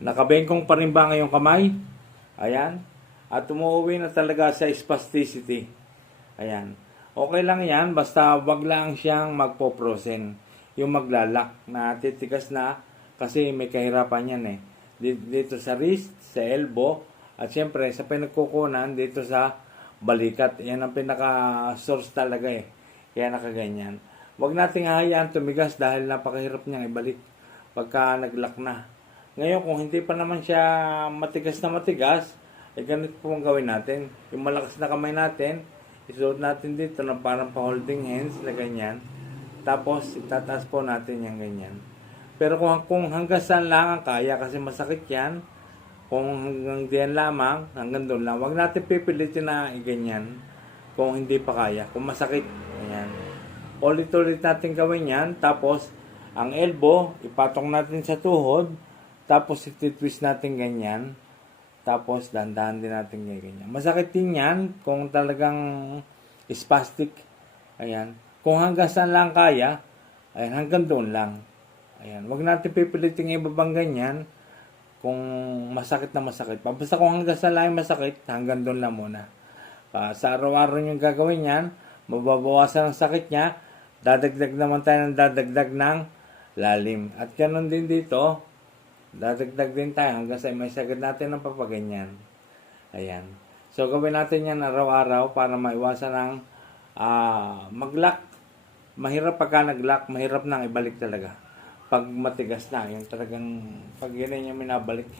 Nakabengkong pa rin ba ngayong kamay? Ayan. At umuwi na talaga sa spasticity. Ayan. Okay lang yan, basta wag lang siyang magpo-frozen. Yung maglalak na titigas na kasi may kahirapan yan eh. Dito sa wrist, sa elbow, at syempre sa pinagkukunan dito sa balikat. Yan ang pinaka-source talaga eh. Kaya nakaganyan. Wag nating hahayaan tumigas dahil napakahirap niyang ibalik pagka naglak na. Ngayon, kung hindi pa naman siya matigas na matigas, ay ganito po ang gawin natin. Yung malakas na kamay natin, isuot natin dito na parang pa-holding hands na ganyan. Tapos, itataas po natin yung ganyan. Pero kung hanggang saan lang ang kaya, kasi masakit yan, kung hanggang diyan lamang, hanggang doon lang, huwag natin pipilitin na ganyan kung hindi pa kaya. Kung masakit, ayan. Ulit-ulit natin gawin yan. Tapos, ang elbow, ipatong natin sa tuhod. Tapos, iti-twist natin ganyan. Tapos, dandahan din natin ganyan. Masakit din yan kung talagang spastic. Ayan. Kung hanggang saan lang kaya, ayan, hanggang doon lang. Ayan. Huwag natin pipilitin ibabang ganyan kung masakit na masakit. Basta kung hanggang saan lang masakit, hanggang doon lang muna. Sa araw-araw yung gagawin yan, mababawasan ang sakit niya, dadagdag naman tayo ng dadagdag ng lalim. At ganoon din dito, dadagdag din tayo hanggang sa may sagad natin ng papaganyan. Ayan. So, gawin natin yan araw-araw para maiwasan ng mag-lock. Mahirap pagka nag-lock, mahirap nang ibalik talaga. Pag matigas na, yung talagang pag yun yung minabalik.